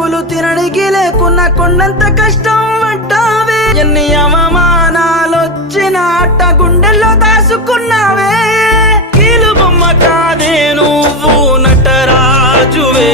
మెతుకులు తినడానికి లేకున్నా కొండంత కష్టం పడ్డావే ఎన్ని అవమానాలొచ్చిన అట్ట గుండెల్లో దాసుకున్నావే కీలు బొమ్మ కాదే నువ్వు నటరాజువే